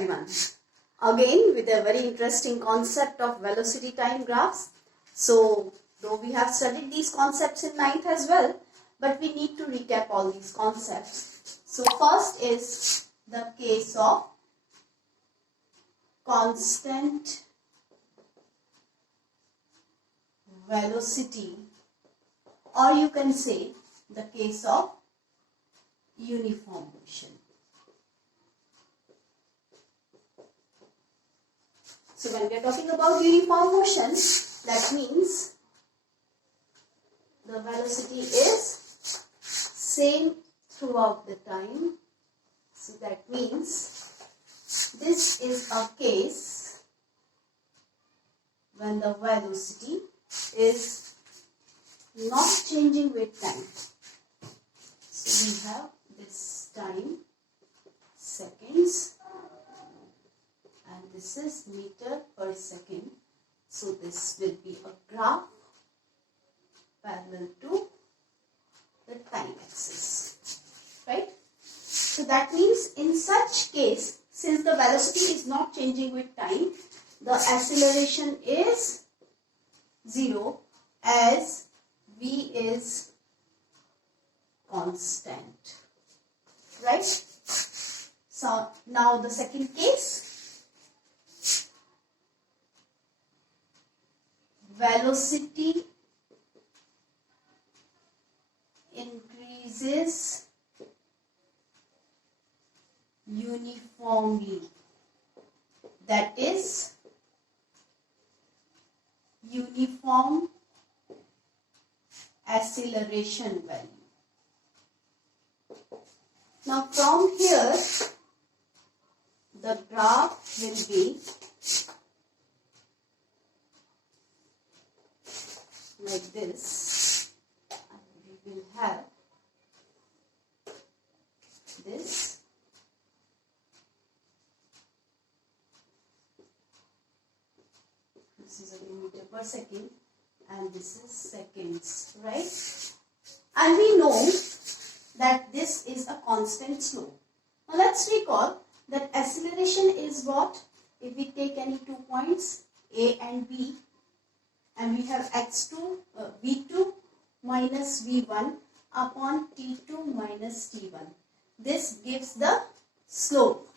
everyone. Again with a very interesting concept of velocity time graphs. So though we have studied these concepts in 9th as well, but we need to recap all these concepts. So first is the case of constant velocity, or you can say the case of uniform motion. So when we are talking about uniform motion, that means the velocity is same throughout the time. So that means this is a case when the velocity is not changing with time. So we have this time, seconds, and this is meter per second. So this will be a graph parallel to the time axis, right? So that means in such case, since the velocity is not changing with time, the acceleration is 0 as v is constant, right? So now the second case, velocity increases uniformly, that is uniform acceleration value. Now from here the graph will be like this, and we will have this. This is a meter per second and this is seconds, right? And we know that this is a constant slope. Now let's recall that acceleration is what? If we take any 2 points A and B, and we have x2, v2 minus v1 upon t2 minus t1. This gives the slope.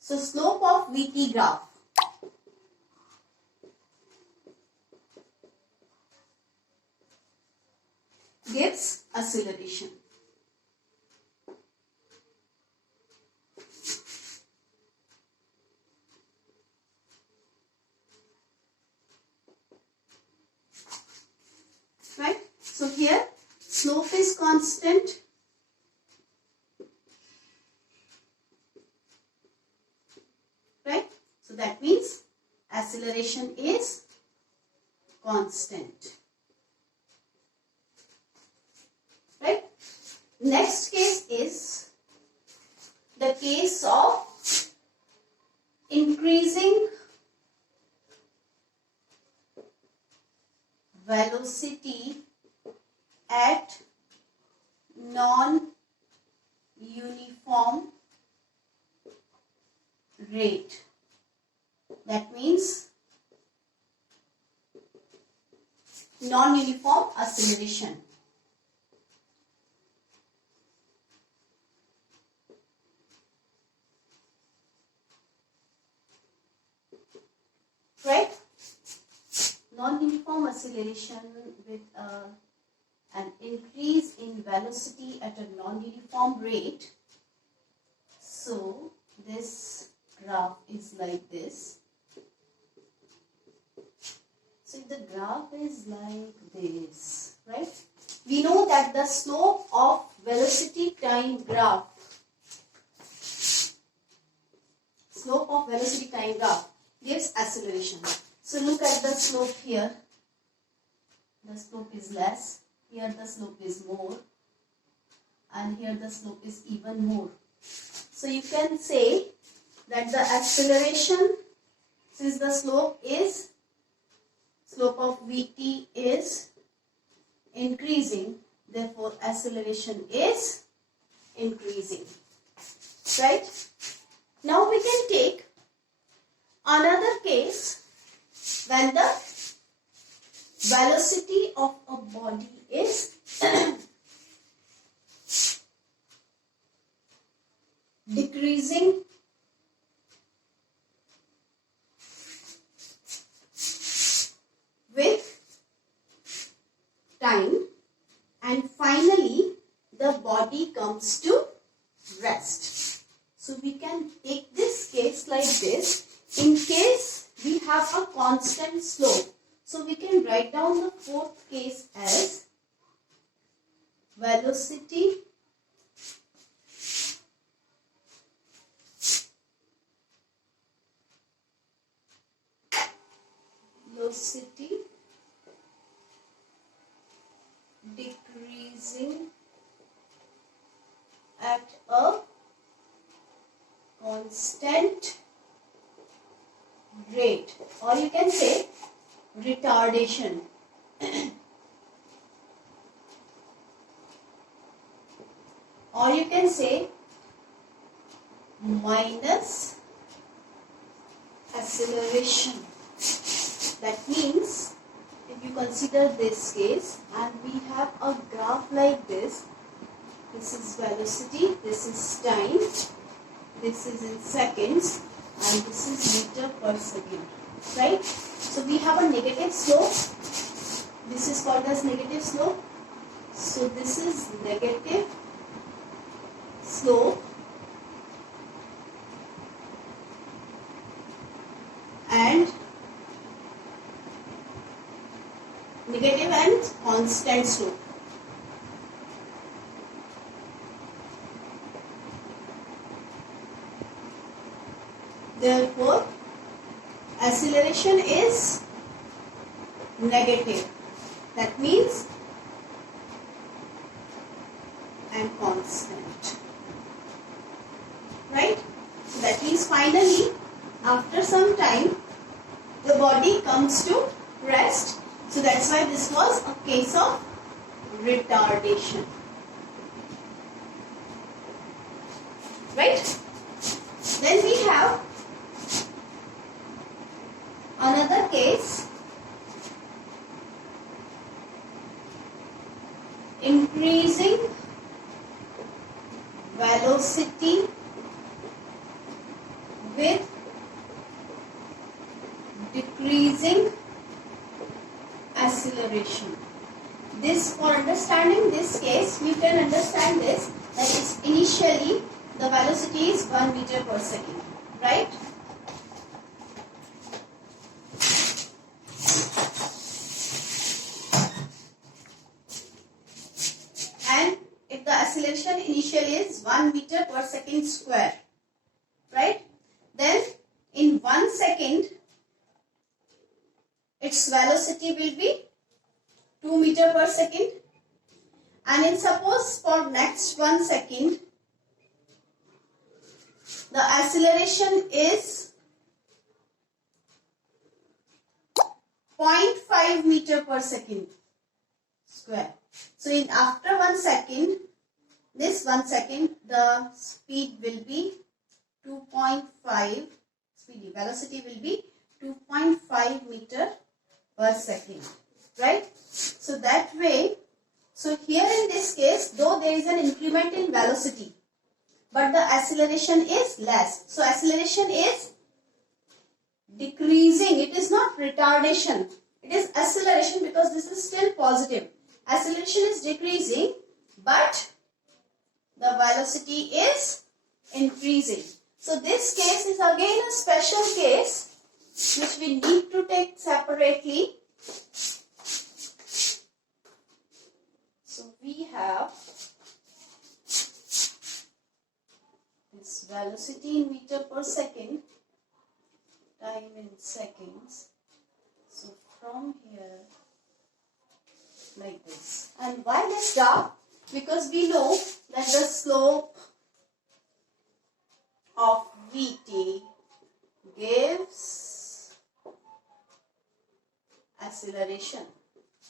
So slope of vt graph gives acceleration. Right? So here slope is constant. Right? So that means acceleration is constant. Right? Next case is the case of increasing velocity at non-uniform rate. That means non-uniform acceleration. Right? Non-uniform acceleration with an increase in velocity at a non-uniform rate. So this graph is like this. So if the graph is like this, right? We know that the slope of velocity time graph, gives acceleration. So look at the slope here. The slope is less. Here the slope is more. And here the slope is even more. So you can say that the acceleration, since the slope of Vt is increasing, therefore acceleration is increasing. Right? Now we can take case when the velocity of a body is decreasing with time and finally the body comes to rest. So we can take this case like this. In case we have a constant slope, so we can write down the fourth case as velocity decreasing at a constant rate, or you can say retardation. Or you can say minus acceleration. That means if you consider this case and we have a graph like this, this is velocity, this is time, this is in seconds, and this is meter per second, right? So we have a negative slope. This is called as negative slope. So this is negative slope and negative and constant slope. Therefore, acceleration is negative. That means and constant. Right? So that means finally, after some time, the body comes to rest. So that's why this was a case of retardation. Right? Then we have another case, increasing velocity with decreasing acceleration. This, for understanding this case, we can understand this, that is initially the velocity is 1 meter per second, right? And if the acceleration initially is 1 meter per second square, right? Then in 1 second, its velocity will be 2 meter per second. And in suppose for next 1 second, the acceleration is 0.5 meter per second square. So in after 1 second, this 1 second, the speed will be 2.5, velocity will be 2.5 meter per second, right? So that way, so here in this case, though there is an increment in velocity, but the acceleration is less. So acceleration is decreasing. It is not retardation. It is acceleration because this is still positive. Acceleration is decreasing, but the velocity is increasing. So this case is again a special case which we need to take separately. So we have this velocity in meter per second, time in seconds. So from here, like this. And why this graph? Because we know that the slope of Vt gives acceleration,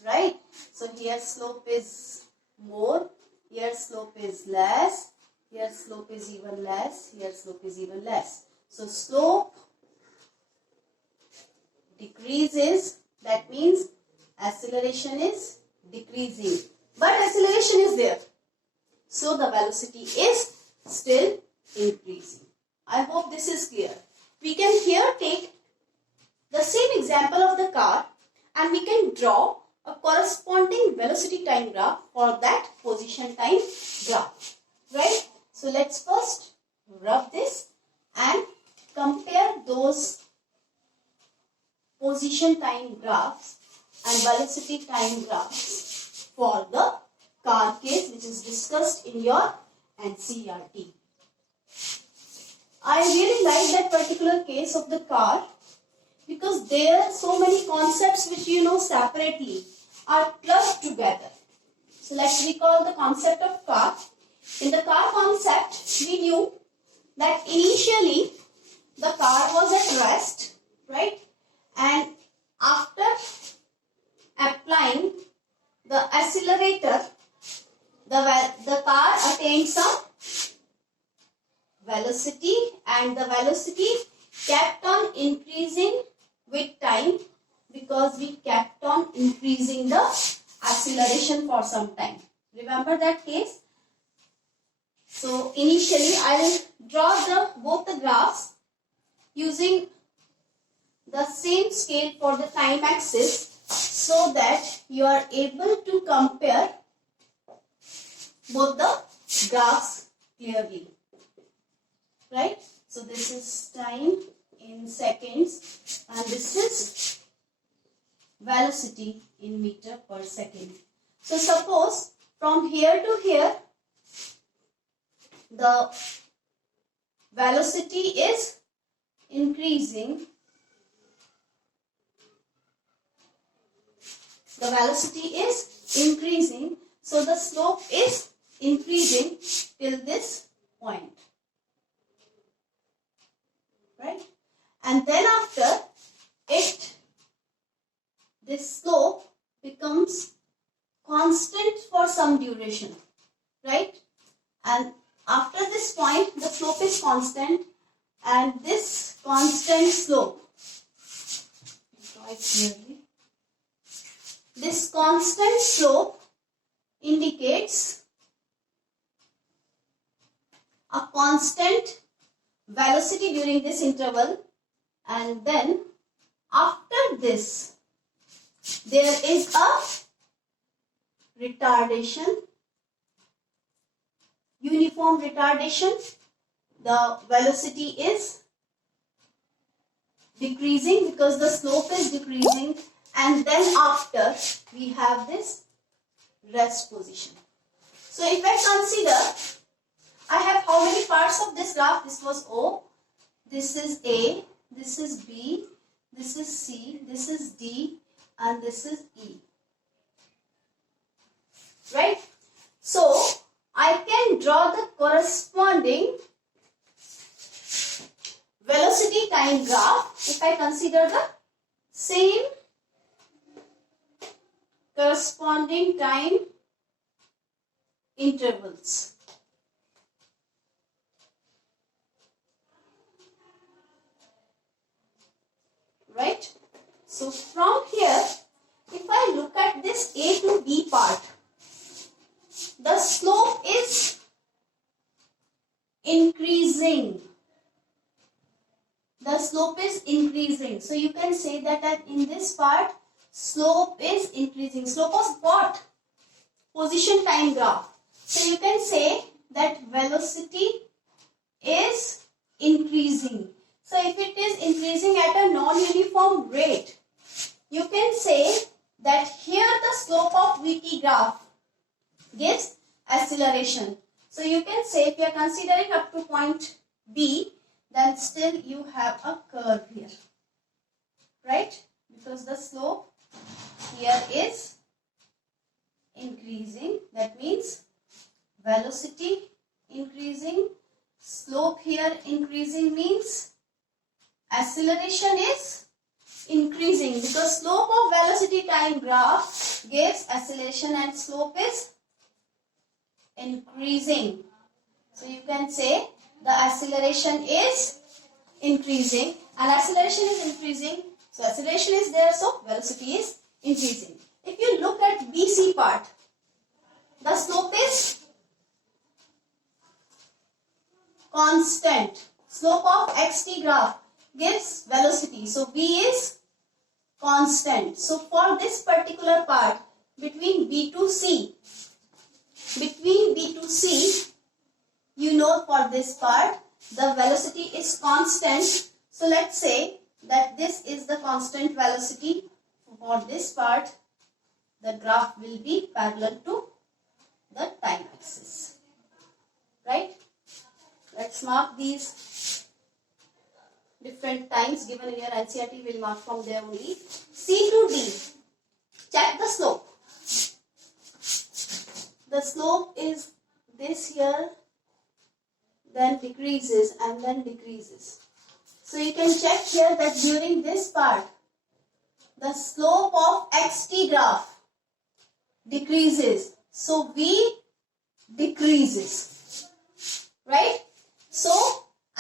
right? So here slope is more, here slope is less, here slope is even less, here slope is even less. So slope decreases, that means acceleration is decreasing. But acceleration is there. So the velocity is still increasing. I hope this is clear. We can here take the same example of the car and we can draw a corresponding velocity time graph for that position time graph. Right? So let's first rub this and compare those position time graphs and velocity time graphs for the car case which is discussed in your NCERT. I really like that particular case of the car because there are so many concepts which you know separately are clubbed together. So let's recall the concept of car. In the car concept, we knew that initially the car was at rest, right? And after applying the accelerator, the car attained some velocity and the velocity kept on increasing with time because we kept on increasing the acceleration for some time. Remember that case? So initially I will draw both the graphs using the same scale for the time axis so that you are able to compare both the graphs clearly. Right? So this is time in seconds and this is velocity in meter per second. So suppose from here to here the velocity is increasing. The velocity is increasing, so the slope is increasing till this point. Right? And then after this slope becomes constant for some duration. Right? And after this point, the slope is constant and this constant slope, draw it clearly. This constant slope indicates a constant velocity during this interval, and then after this there is a retardation, uniform retardation. The velocity is decreasing because the slope is decreasing, and then after we have this rest position. So if I consider, I have how many parts of this graph? This was O, this is A, this is B, this is C, this is D, and this is E. Right? So I can draw the corresponding velocity time graph if I consider the same corresponding time intervals. Right? So from here, if I look at this A to B part, the slope is increasing. The slope is increasing. So you can say that in this part, slope is increasing. Slope of what? Position time graph. So you can say that velocity is increasing. So if it is increasing at a non-uniform rate, you can say that here the slope of VT graph gives acceleration. So you can say if you are considering up to point B, then still you have a curve here. Right? Because the slope here is increasing. That means velocity increasing. Slope here increasing means acceleration is increasing, because slope of velocity time graph gives acceleration and slope is increasing. So you can say the acceleration is increasing and acceleration is increasing. So acceleration is there, so velocity is increasing. If you look at BC part, the slope is constant. Slope of xt graph gives velocity. So v is constant. So for this particular part, between B to C, you know for this part, the velocity is constant. So let's say that this is the constant velocity. For this part, the graph will be parallel to the time axis. Right? Let's mark these different times given in your NCERT. Will mark from there only. C to D. Check the slope. The slope is this here, then decreases and then decreases. So you can check here that during this part, the slope of xt graph decreases. So V decreases. Right? So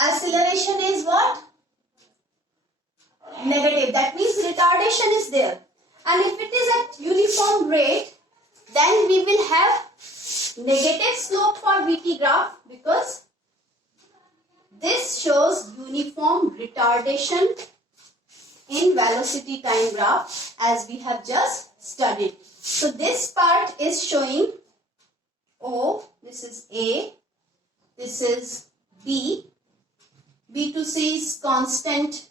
acceleration is what? Negative. That means retardation is there. And if it is at uniform rate, then we will have negative slope for VT graph, because this shows uniform retardation in velocity time graph, as we have just studied. So this part is showing O, this is A, this is B, B to C is constant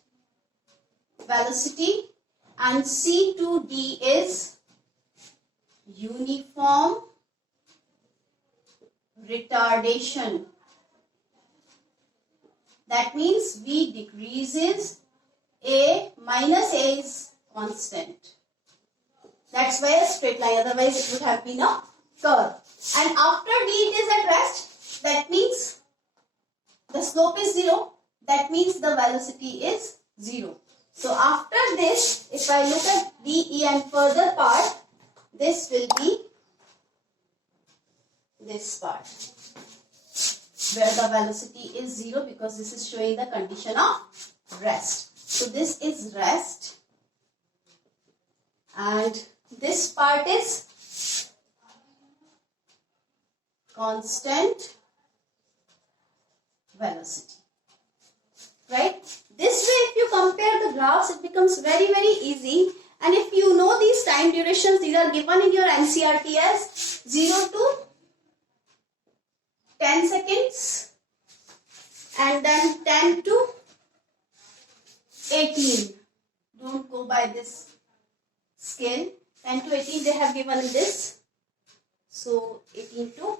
velocity, and C to D is uniform retardation. That means V decreases, A minus A is constant. That's why a straight line, otherwise it would have been a curve. And after D it is at rest, that means the slope is 0, that means the velocity is 0. So after this, if I look at DE and further part, this will be this part, where the velocity is 0, because this is showing the condition of rest. So this is rest, and this part is constant velocity. Right? This way, if you compare the graphs, it becomes very, very easy. And if you know these time durations, these are given in your NCERT as 0 to 10 seconds and then 10 to 18. Don't go by this scale. 10 to 18 they have given in this. So 18 to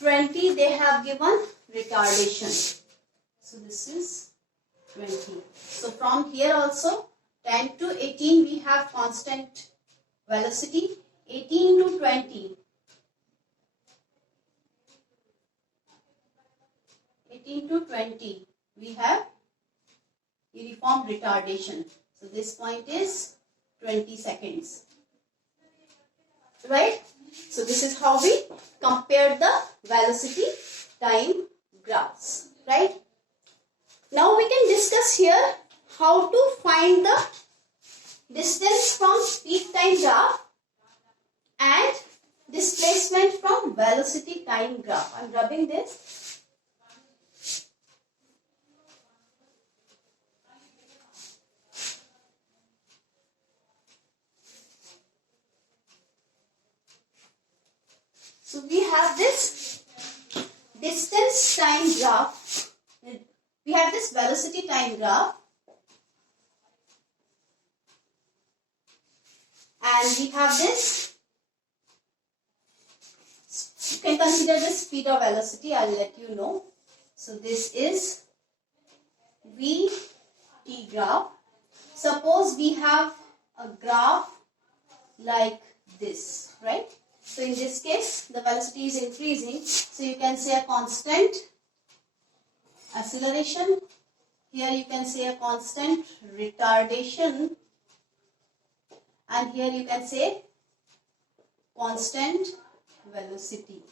20 they have given retardation. So this is 20. So from here also 10 to 18 we have constant velocity. 18 to 20. 18 to 20 we have uniform retardation. So this point is 20 seconds. Right? So this is how we compare the velocity time graphs. Right? Now we can discuss here how to find the distance from speed time graph and displacement from velocity time graph. I am rubbing this. So we have this distance time graph. We have this velocity time graph, and we have this, you can consider this speed or velocity, I will let you know. So this is VT graph. Suppose we have a graph like this, right? So in this case, the velocity is increasing. So you can say a constant acceleration. Here you can say a constant retardation. And here you can say constant velocity.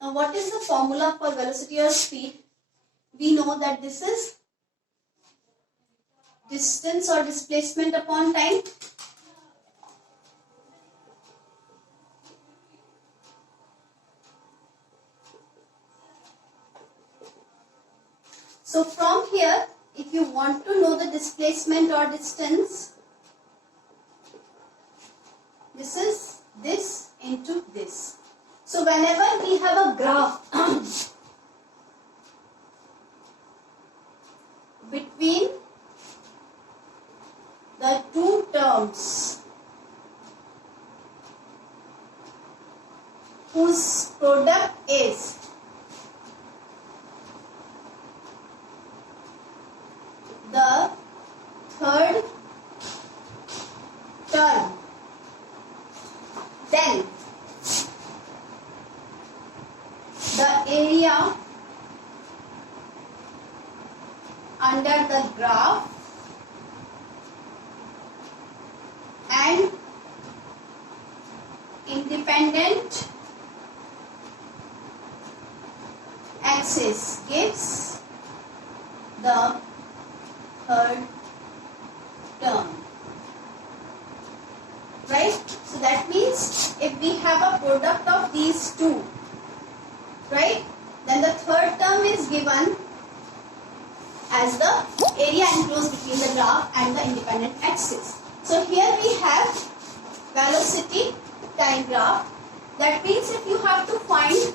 Now what is the formula for velocity or speed? We know that this distance or displacement upon time. So from here, if you want to know the displacement or distance, this is this into this. So whenever we have a graph between the two terms whose product is the third term, then the area under the graph and independent axis gives the third term. Right? So that means if we have a product of these two, right, then the third term is given as the area enclosed between the graph and the independent axis. So here we have velocity time graph. That means if you have to find,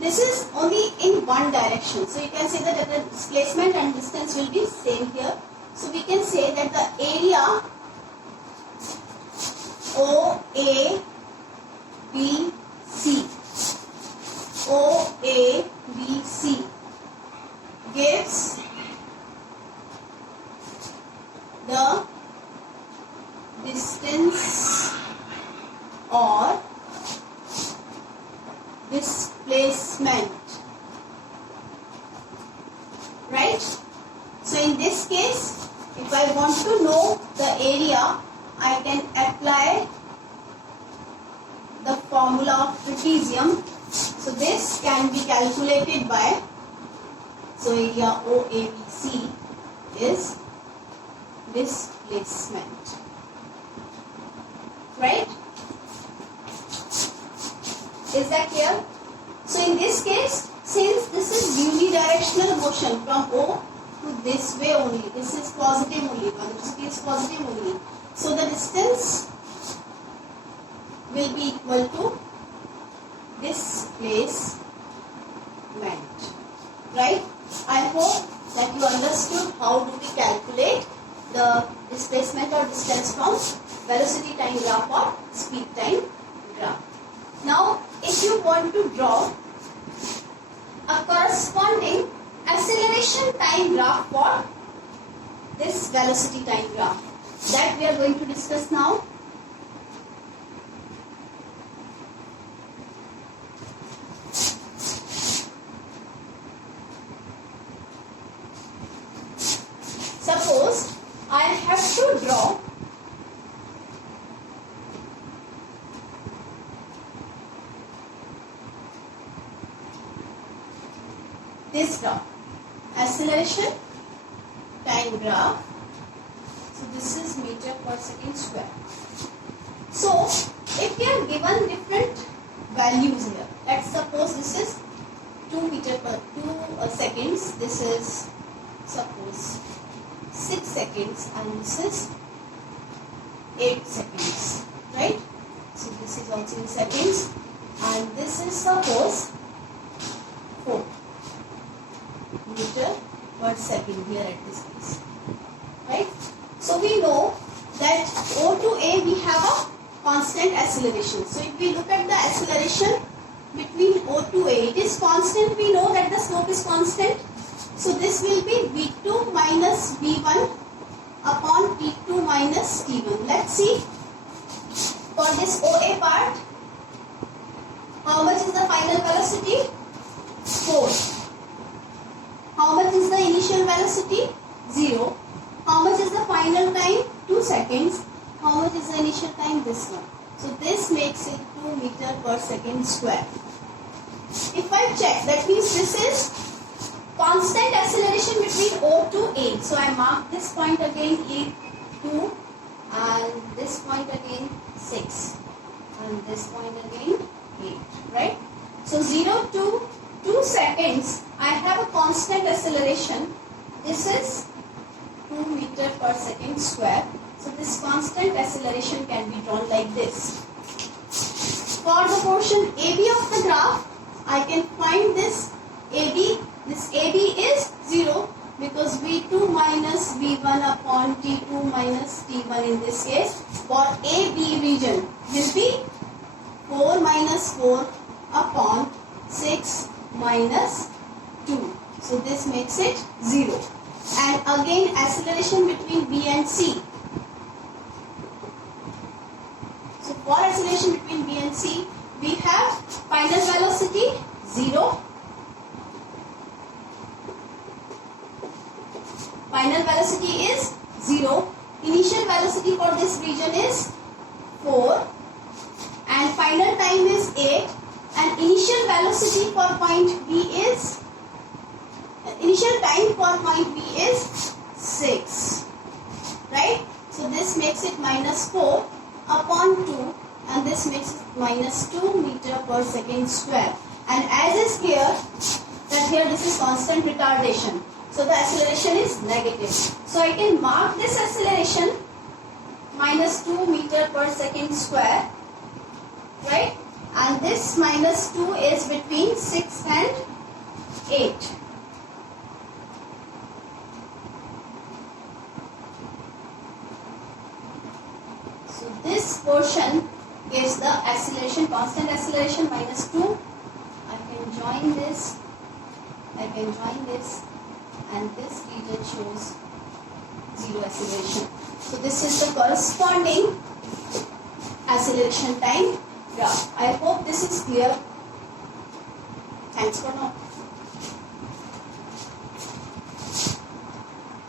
this is only in one direction. So you can say that the displacement and distance will be same here. So we can say that the area OABC gives the distance or displacement, right? So in this case, if I want to know the area, I can apply the formula of trapezium. So this can be calculated by, so area OABC is displacement, right? Is that clear? So in this case, since this is unidirectional motion from O to this way only, this is positive only, velocity is positive only. So the distance will be equal to displacement, right? I hope that you understood how do we calculate the displacement or distance from velocity time graph or speed time graph. Now, if you want to draw a corresponding acceleration time graph for this velocity time graph, that we are going to discuss now. Suppose I have to draw this graph, acceleration time graph. So this is meter per second square. So if we are given different values here, let's suppose this is 2 meter per 2 seconds, this is suppose 6 seconds and this is 8 seconds, right? So this is also in seconds and this is suppose 4 meter per second here at this place, right? So we know that O to A we have a constant acceleration. So if we look at the acceleration between O to A, it is constant. We know that the slope is constant. So this will be V2 minus V1 upon T2 minus T1. Let's see for this OA part, how much is the final velocity? 4. How much is the initial velocity? 0. How much is the final time? 2 seconds. How much is the initial time? This one. So this makes it 2 meter per second square. If I check, that means this is constant acceleration between O to A. So I mark this point again E2 and this point again 6 and this point again 8, right? So 0 to 2 seconds I have a constant acceleration. This is 2 meter per second square. So this constant acceleration can be drawn like this. For the portion AB of the graph, I can find this AB. This AB is 0 because V2 minus V1 upon T2 minus T1 in this case. For AB region will be 4 minus 4 upon 6 minus 2. So this makes it 0. And again acceleration between B and C. So for acceleration between B and C, we have final velocity 0. Final velocity is 0. Initial velocity for this region is 4. And final time is 8. And initial velocity for point B is, initial time for point B is 6. Right? So this makes it minus 4 upon 2. And this makes it minus 2 meter per second square. And as is here, that here this is constant retardation. So the acceleration is negative. So I can mark this acceleration minus 2 meter per second square, right? And this minus 2 is between 6 and 8. So this portion gives the acceleration, constant acceleration minus 2. I can join this. And this region shows 0 acceleration. So this is the corresponding acceleration time graph. I hope this is clear. Thanks for now.